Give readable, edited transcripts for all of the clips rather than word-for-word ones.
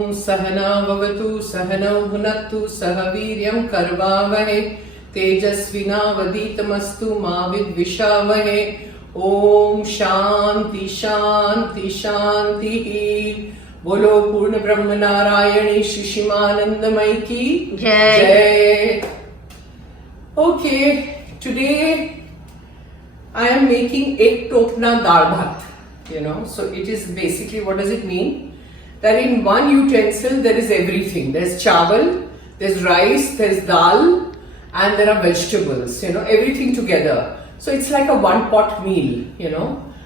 सहना भवतु सहनौ भुनक्तु सह वीर्यं कर्वावहै तेजस्विनावधीतमस्तु मा विद्विषावहै। ओम शांति शांति शांति। बोलो पूर्ण ब्रह्म नारायणी शिशिमानंदमयी की जय। Okay, today I am making egg topna dal bhat. So it is basically, what does it mean? That in one utensil there is everything. There's chawal, there's rice, there's dal, and there are vegetables, everything together. So it's like a one pot meal,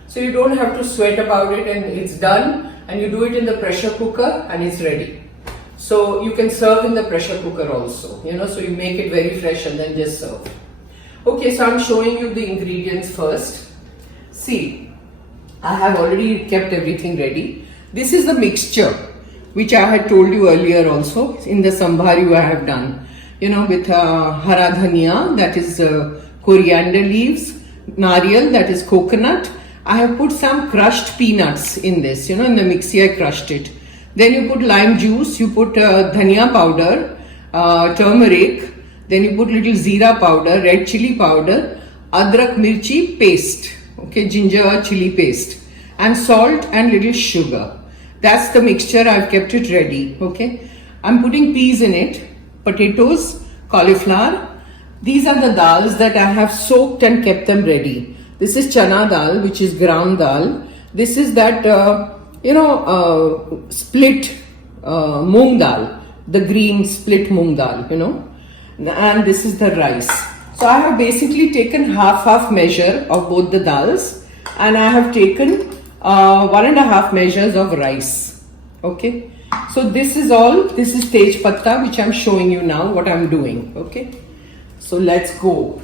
So you don't have to sweat about it, and it's done, and you do it in the pressure cooker and it's ready. So you can serve in the pressure cooker also, so you make it very fresh and then just serve. Okay, so I'm showing you the ingredients first. See, I have already kept everything ready. This is the mixture which I had told you earlier also. In the sambharu I have done, with hara dhaniya, that is coriander leaves, nariyal, that is coconut. I have put some crushed peanuts in this, in the mixie I crushed it. Then you put lime juice, you put dhaniya powder, turmeric, then you put little jeera powder, red chilli powder, adrak mirchi paste, okay, ginger chili paste, and salt and little sugar. That's the mixture. I've kept it ready. Okay, I'm putting peas in it, potatoes, cauliflower. These are the dals that I have soaked and kept them ready. This is chana dal, which is ground dal. This is that split mung dal, the green split mung dal, and this is the rice. So I have basically taken half measure of both the dals, and I have taken 1.5 measures of rice. Okay, so this is all. This is tej patta, which I'm showing you now what I'm doing. Okay, so let's go.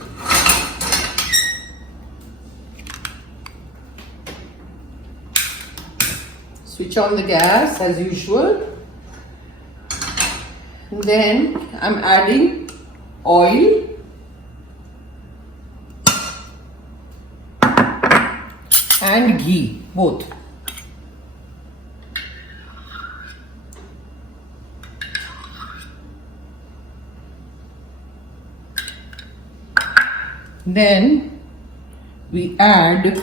Switch on the gas as usual. Then I'm adding oil and ghee, both. Then we add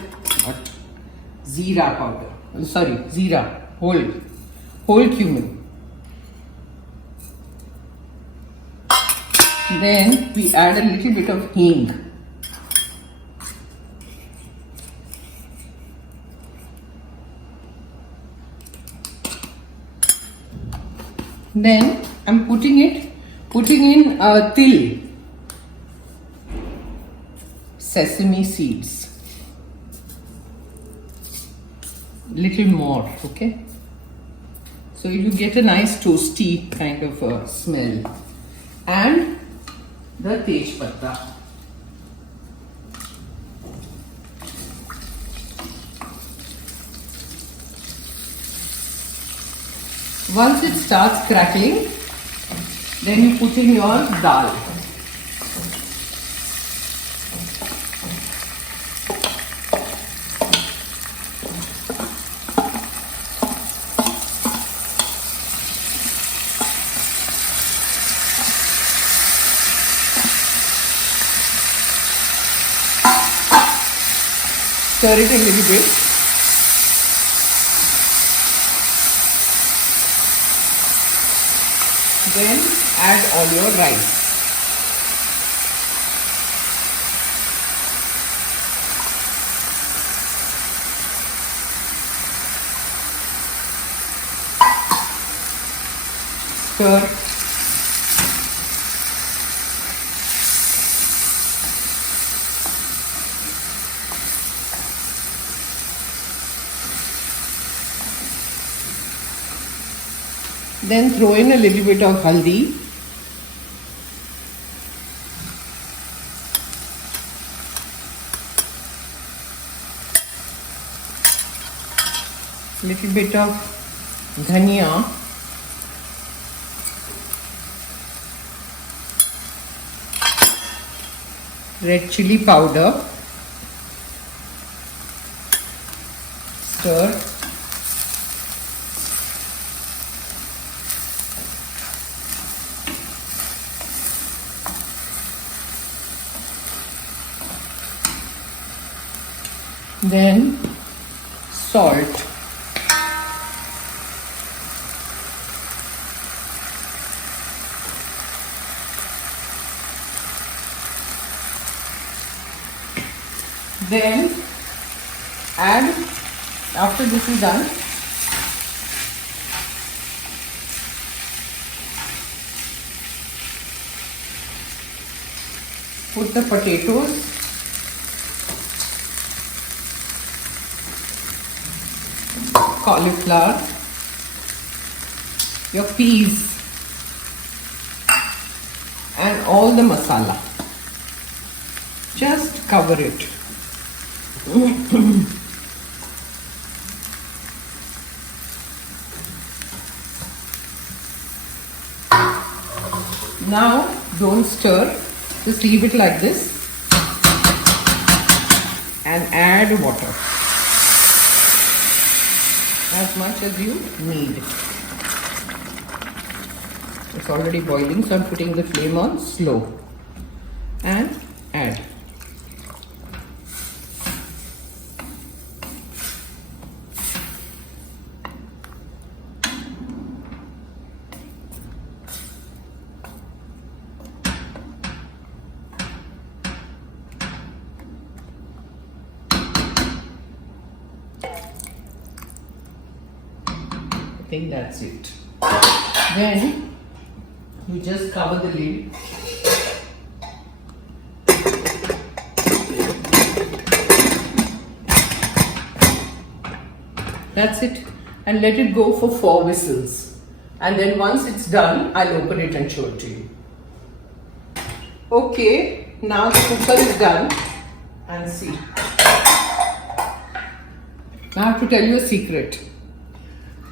jeera powder. Sorry, jeera, whole cumin. Then we add a little bit of hing. Then I'm putting in til, sesame seeds, little more, okay? So you get a nice toasty kind of smell. And the tej patta. Once it starts crackling, then you put in your dal. Stir it a little bit. Then add all your rice. Stir. Then throw in a little bit of haldi. Little bit of dhaniya. Red chilli powder. Stir. then salt. Then add, after this is done, put the potatoes, cauliflower, your peas, and all the masala. Just cover it. Now don't stir, just leave it like this and add water as much as you need. It's already boiling, so I'm putting the flame on slow and add. I think that's it. Then you just cover the lid. That's it, and let it go for 4 whistles. And then once it's done, I'll open it and show it to you. Okay, now the cooker is done, and see. Now I have to tell you a secret.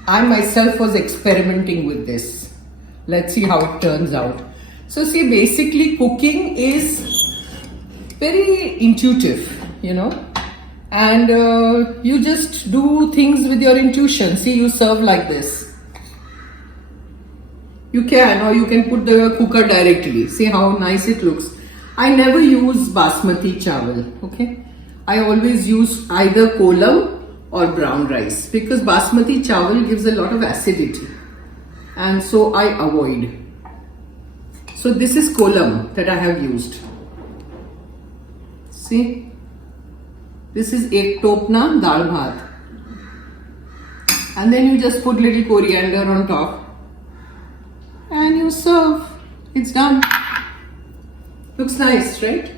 I myself was experimenting with this. Let's see how it turns out. So see, basically cooking is very intuitive, you know, and you just do things with your intuition. See, you serve like this. You can, or you can put the cooker directly. See how nice it looks. I never use basmati chawal, okay? I always use either kolam or brown rice, because basmati chawal gives a lot of acidity, and so I avoid. So this is kolam that I have used. See, this is ek Taup na Dal Bhaat, and then you just put little coriander on top and you serve. It's done. Looks nice, right?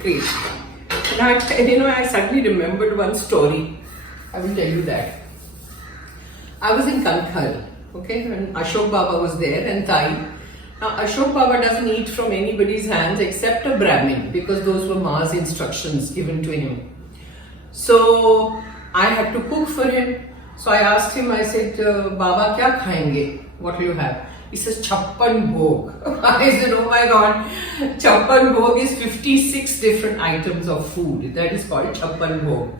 Great. Now, I suddenly remembered one story. I will tell you that. I was in Kankhal, okay, when Ashok Baba was there and Thai. Now, Ashok Baba doesn't eat from anybody's hands except a Brahmin, because those were Ma's instructions given to him. So, I had to cook for him. So, I asked him, I said, Baba, kya khayenge? What will you have? He says, Chappan Bhog. I said, oh my God, Chappan Bhog is 56 different items of food. That is called Chappan Bhog.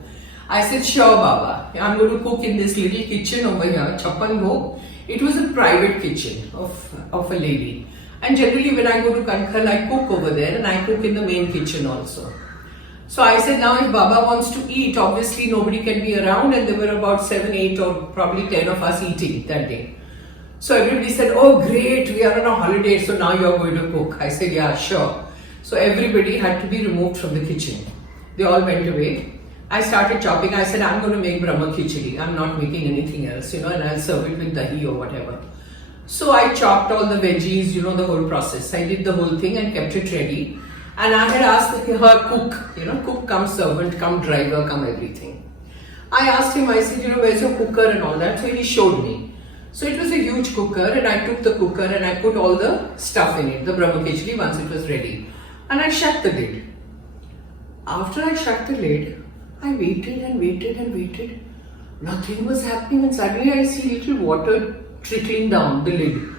I said, sure, Baba. I'm going to cook in this little kitchen over here, Chappan Bhog. It was a private kitchen of a lady. And generally when I go to Kankhal, I cook over there, and I cook in the main kitchen also. So I said, now if Baba wants to eat, obviously nobody can be around, and there were about 7, 8 or probably 10 of us eating that day. So everybody said, oh great, we are on a holiday, so now you are going to cook. I said, yeah, sure. So everybody had to be removed from the kitchen. They all went away. I started chopping. I said, I'm going to make Brahma Khichdi. I'm not making anything else, and I'll serve it with dahi or whatever. So I chopped all the veggies, the whole process. I did the whole thing and kept it ready. And I had asked her cook, cook come servant, come driver, come everything. I asked him, I said, where's your cooker and all that? So he showed me. So it was a huge cooker, and I took the cooker and I put all the stuff in it, the Brahma Khichdi, once it was ready. And I shut the lid. After I shut the lid, I waited and waited and waited. Nothing was happening, and suddenly I see little water trickling down the lid.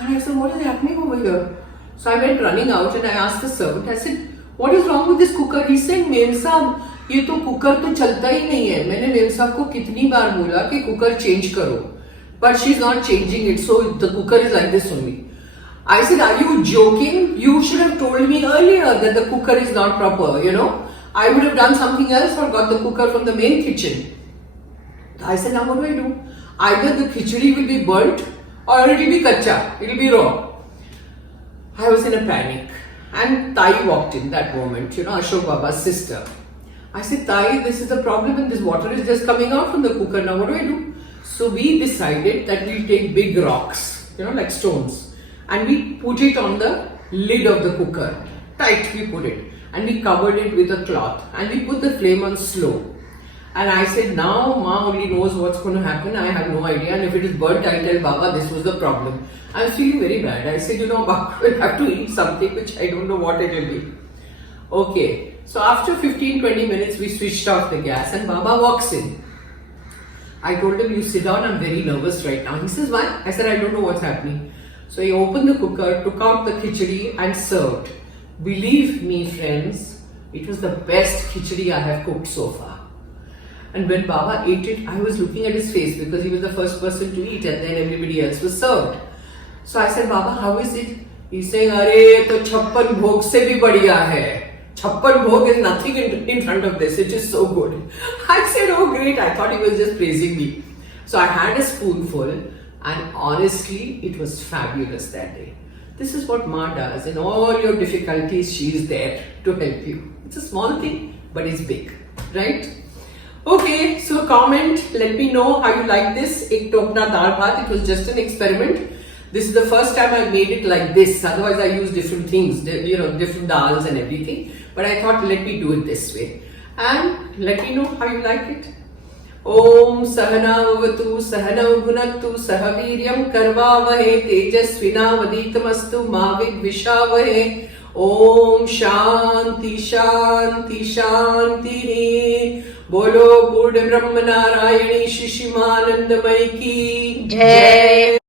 And I said, what is happening over here? So I went running out and I asked the servant, I said, what is wrong with this cooker? He said, Mem Sahab, ये तो cooker तो चलता ही नहीं है. मैंने ma'am साहब को कितनी बार बोला कि कुकर चेंज करो. But she's not changing it, so the cooker is like this only. I said, are you joking? You should have told me earlier that the cooker is not proper, I would have done something else or got the cooker from the main kitchen. I said, now what do I do? Either the khichdi will be burnt or it will be kacha, it will be raw. I was in a panic and Tai walked in that moment, Ashok Baba's sister. I said, Tai, this is the problem and this water is just coming out from the cooker. Now what do I do? So we decided that we'll take big rocks, like stones, and we put it on the lid of the cooker. Tight we put it. And we covered it with a cloth. And we put the flame on slow. And I said, now Ma only knows what's going to happen. I have no idea. And if it is burnt, I'll tell Baba this was the problem. I'm feeling very bad. I said, Baba will have to eat something which I don't know what it will be. Okay. So after 15-20 minutes, we switched off the gas and Baba walks in. I told him, you sit down, I'm very nervous right now. He says, why? I said, I don't know what's happening. So he opened the cooker, took out the khichdi and served. Believe me friends, it was the best khichdi I have cooked so far. And when Baba ate it, I was looking at his face because he was the first person to eat and then everybody else was served. So I said, Baba, how is it? He's saying, Arey, to 56 bhog se bhi badhiya hai. 56 bhog is nothing in front of this. It is so good. I said, oh great. I thought he was just praising me. So I had a spoonful and honestly, it was fabulous that day. This is what Ma does. In all your difficulties, she is there to help you. It's a small thing, but it's big, right? Okay, so comment, let me know how you like this. Ek topna dal bhat. It was just an experiment. This is the first time I made it like this. Otherwise, I use different things, different dals and everything. But I thought, let me do it this way. And let me know how you like it. Om Sahana Vavatu Sahana Bhunaktu Sahaviryam Karvavahe Tejasvina Vaditamastu Mavik Vishavahe Om Shanti Shanti Shanti Bolo Purna Brahmanarayani Shishimanandamai ki Jai.